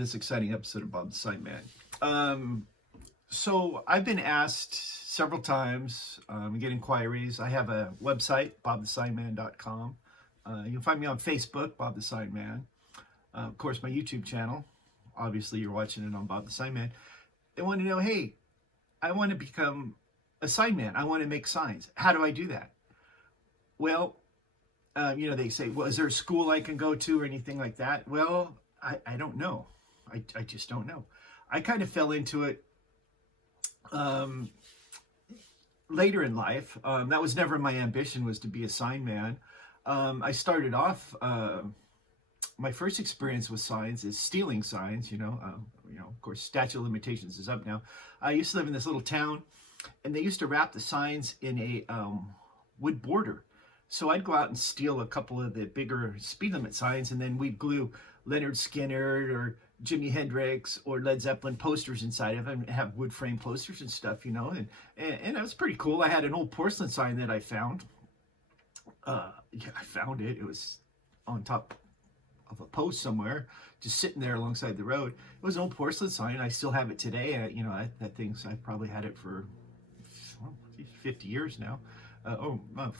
this exciting episode of Bob the Sign Man. So I've been asked several times, get inquiries. I have a website, bobthesignman.com. You can find me on Facebook, Bob the Sign Man. Of course, my YouTube channel. Obviously, you're watching it on Bob the Sign Man. They want to know, hey, I want to become a sign man. I want to make signs. How do I do that? Well, they say, well, is there a school I can go to or anything like that? Well, I don't know. I just don't know. I kind of fell into it later in life. That was never my ambition, was to be a sign man. I started off, my first experience with signs is stealing signs, of course, statute of limitations is up now. I used to live in this little town, and they used to wrap the signs in a wood border. So I'd go out and steal a couple of the bigger speed limit signs, and then we'd glue Leonard Skinner or Jimi Hendrix or Led Zeppelin posters inside of them, and have wood frame posters and stuff, and it was pretty cool. I had an old porcelain sign that I found. I found it. It was on top of a post somewhere, just sitting there alongside the road. It was an old porcelain sign. I still have it today. That thing's, I've probably had it for 50 years now.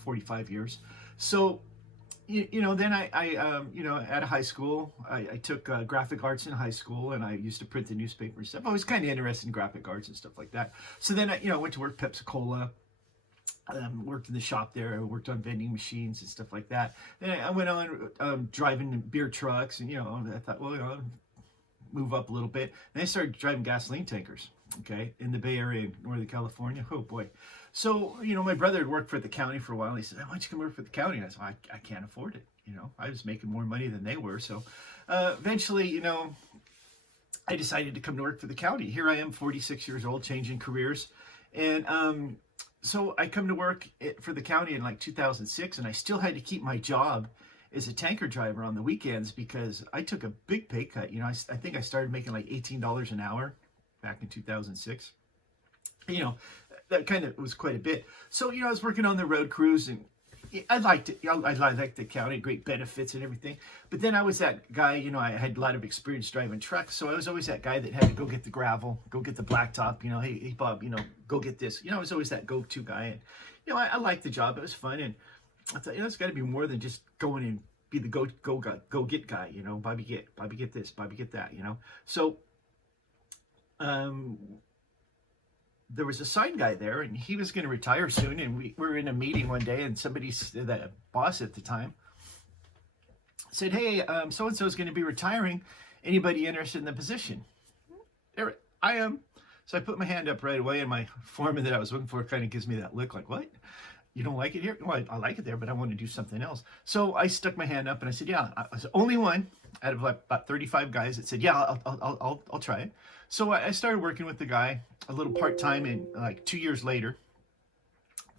45 years. So, then I out of high school, I took graphic arts in high school, and I used to print the newspaper and stuff. I was kind of interested in graphic arts and stuff like that. So then I went to work Pepsi-Cola, worked in the shop there. I worked on vending machines and stuff like that. Then I went on driving beer trucks, and, I thought, well, move up a little bit. Then I started driving gasoline tankers, in the Bay Area in Northern California. Oh boy. So, my brother had worked for the county for a while. And he said, why don't you come work for the county? And I said, I can't afford it. I was making more money than they were. So eventually, I decided to come to work for the county. Here I am, 46 years old, changing careers. And so I come to work for the county in like 2006, and I still had to keep my job as a tanker driver on the weekends because I took a big pay cut. I think I started making like $18 an hour back in 2006. That kind of was quite a bit. So, I was working on the road crews, and I liked it. I liked the county, great benefits and everything. But then I was that guy, I had a lot of experience driving trucks. So I was always that guy that had to go get the gravel, go get the blacktop, hey, Bob, go get this. I was always that go-to guy. And, I liked the job. It was fun. And I thought, it's got to be more than just going and be the go-get guy, Bobby get this, Bobby get that, So, there was a sign guy there, and he was going to retire soon. And we were in a meeting one day, and the boss at the time, said, hey, so-and-so is going to be retiring. Anybody interested in the position? There I am. So I put my hand up right away, and my foreman that I was looking for kind of gives me that look like, what? You don't like it here? Well, I like it there, but I want to do something else. So I stuck my hand up, and I said, yeah. I was the only one out of about 35 guys that said, yeah, I'll try it. So I started working with the guy a little part-time, and like 2 years later,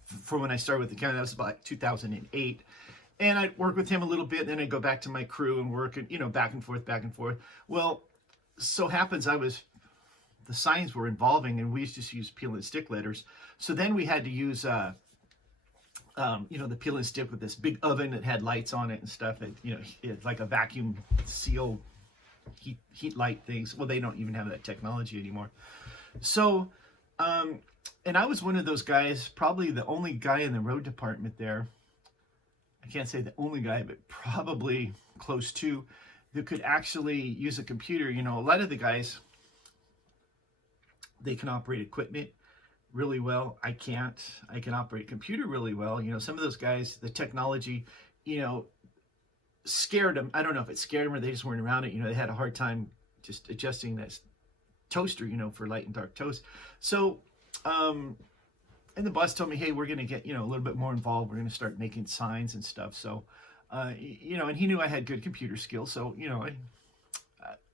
from when I started with the county, that was about 2008. And I'd work with him a little bit, then I'd go back to my crew and work, and, back and forth. Well, so happens the signs were evolving, and we used to use peel and stick letters. So then we had to use, the peel and stick with this big oven that had lights on it and stuff. And, it's like a vacuum seal heat light things. Well, they don't even have that technology anymore. So, and I was one of those guys, probably the only guy in the road department there. I can't say the only guy, but probably close to, who could actually use a computer. A lot of the guys, they can operate equipment really well. I can't. I can operate a computer really well. Some of those guys, the technology, scared them. I don't know if it scared them or they just weren't around it. They had a hard time just adjusting that toaster, for light and dark toast. So, and the boss told me, hey, we're going to get, a little bit more involved. We're going to start making signs and stuff. So, and he knew I had good computer skills. So,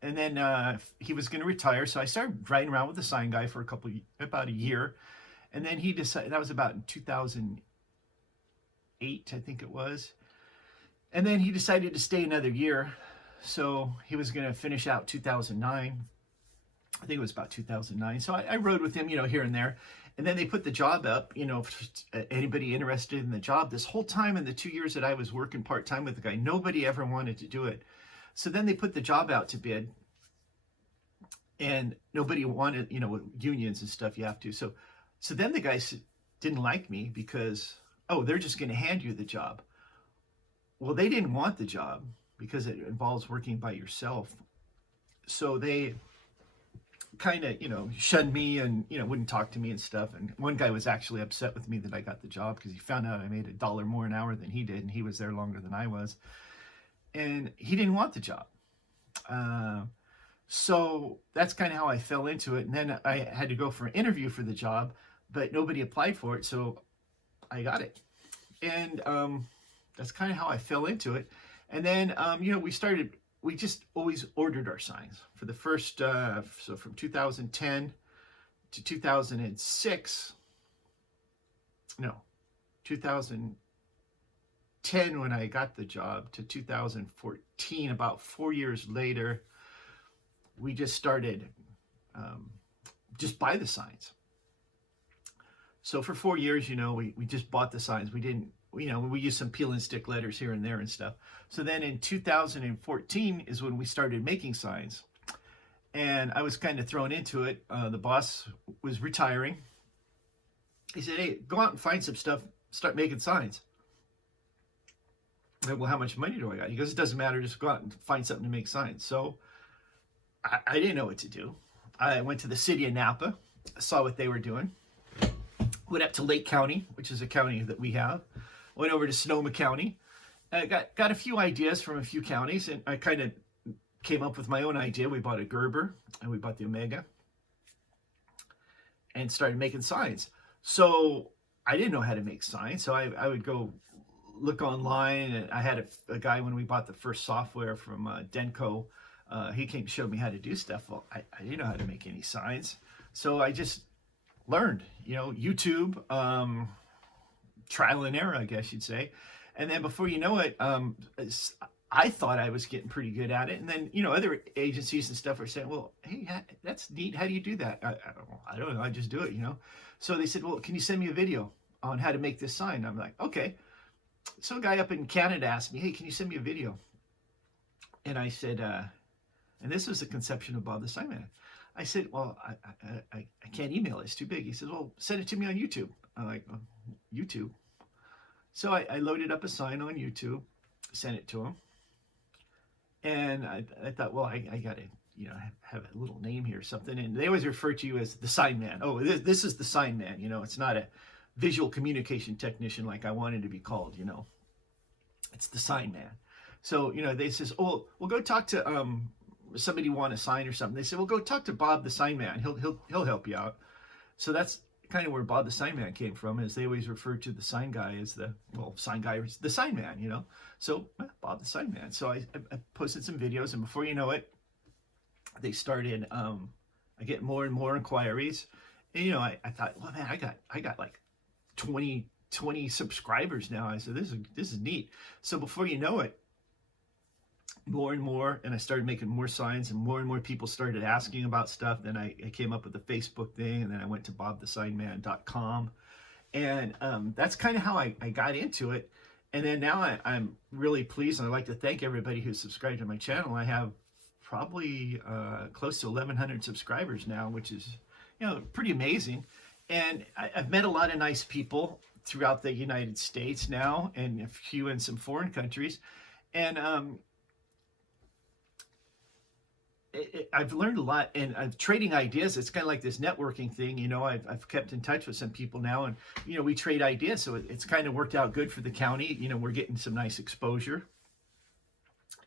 and then he was going to retire. So I started riding around with the sign guy for about a year. And then he decided, that was about in 2008, I think it was. And then he decided to stay another year. So he was going to finish out 2009. I think it was about 2009. So I rode with him, here and there. And then they put the job up, anybody interested in the job. This whole time in the 2 years that I was working part-time with the guy, nobody ever wanted to do it. So then they put the job out to bid. and nobody wanted, with unions and stuff, you have to. So then the guys didn't like me because, oh, they're just going to hand you the job. Well, they didn't want the job because it involves working by yourself. So they kind of, shunned me and, wouldn't talk to me and stuff. And one guy was actually upset with me that I got the job because he found out I made $1 more an hour than he did, and he was there longer than I was. And he didn't want the job. So that's kind of how I fell into it. And then I had to go for an interview for the job, but nobody applied for it. So I got it. And that's kind of how I fell into it. And then, we just always ordered our signs for the first, so from 2010 to 2006, no, 2010 when I got the job to 2014, about 4 years later, we just started just buy the signs. So for 4 years, we just bought the signs. We didn't, we used some peel and stick letters here and there and stuff. So then in 2014 is when we started making signs. And I was kind of thrown into it. The boss was retiring. He said, hey, go out and find some stuff, start making signs. I said, well, how much money do I got? He goes, it doesn't matter, just go out and find something to make signs. So I didn't know what to do. I went to the city of Napa, saw what they were doing. Went up to Lake County, which is a county that we have. Went over to Sonoma County. Got a few ideas from a few counties, and I kind of came up with my own idea. We bought a Gerber, and we bought the Omega, and started making signs. So I didn't know how to make signs, so I would go look online, and I had a guy when we bought the first software from Denko. He came to show me how to do stuff. Well, I didn't know how to make any signs, so I just learned, YouTube, trial and error, I guess you'd say. And then before you know it, I thought I was getting pretty good at it. And then, other agencies and stuff are saying, well, hey, that's neat. How do you do that? I don't know. I just do it, So they said, well, can you send me a video on how to make this sign? I'm like, okay. So a guy up in Canada asked me, hey, can you send me a video? And I said, and this was the conception of Bob the Sign Man. I said, well, I can't email it. It's too big. He said, well, send it to me on YouTube. I'm like, oh, YouTube. So I loaded up a sign on YouTube, sent it to him. And I thought, well, I got to, have a little name here or something. And they always refer to you as the Sign Man. Oh, this is the Sign Man. It's not a visual communication technician like I wanted to be called, It's the Sign Man. So, they says, oh, well, go talk to somebody want a sign or something. They said, well, go talk to Bob the Sign Man. He'll help you out. So that's kind of where Bob the Sign Man came from, is they always referred to the sign guy as the sign man, So Bob the Sign Man. So I posted some videos, and before you know it, they started, I get more and more inquiries. And, I thought, well, man, I got like 20 subscribers now. I said, this is neat. So before you know it, more and more, and I started making more signs, and more people started asking about stuff. Then I came up with the Facebook thing, and then I went to bobthesignman.com, and that's kind of how I got into it. And then now I'm really pleased, and I'd like to thank everybody who's subscribed to my channel. I have probably close to 1,100 subscribers now, which is pretty amazing. And I've met a lot of nice people throughout the United States now, and a few in some foreign countries, and I've learned a lot, and I'm trading ideas. It's kind of like this networking thing, I've kept in touch with some people now, and we trade ideas, so it's kind of worked out good for the county. We're getting some nice exposure,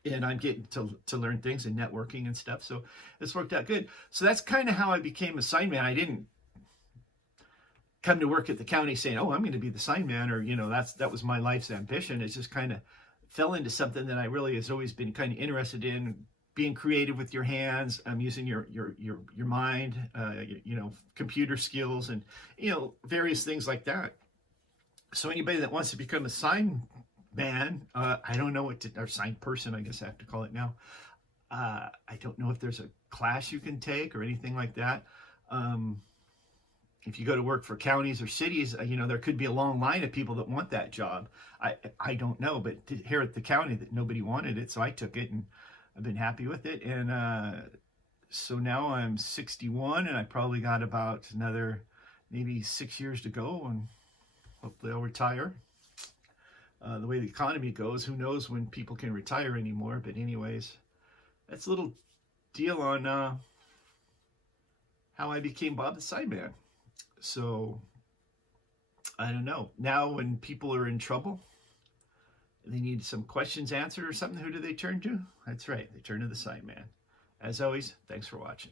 and I'm getting to learn things and networking and stuff, so it's worked out good. So that's kind of how I became a sign man. I didn't come to work at the county saying, oh, I'm going to be the sign man, or that was my life's ambition. It just kind of fell into something that I really has always been kind of interested in. Being creative with your hands, using your mind, computer skills, and various things like that. So anybody that wants to become a sign man, I don't know or sign person, I guess I have to call it now. I don't know if there's a class you can take or anything like that. If you go to work for counties or cities, there could be a long line of people that want that job. I don't know, but here at the county, that nobody wanted it, so I took it, and I've been happy with it. And So now I'm 61, and I probably got about another maybe 6 years to go, and hopefully I'll retire. The way the economy goes, who knows when people can retire anymore? But anyways, that's a little deal on how I became Bob the Sideman. So I don't know. Now, when people are in trouble, they need some questions answered or something, who do they turn to? That's right, they turn to the Sideman. As always, thanks for watching.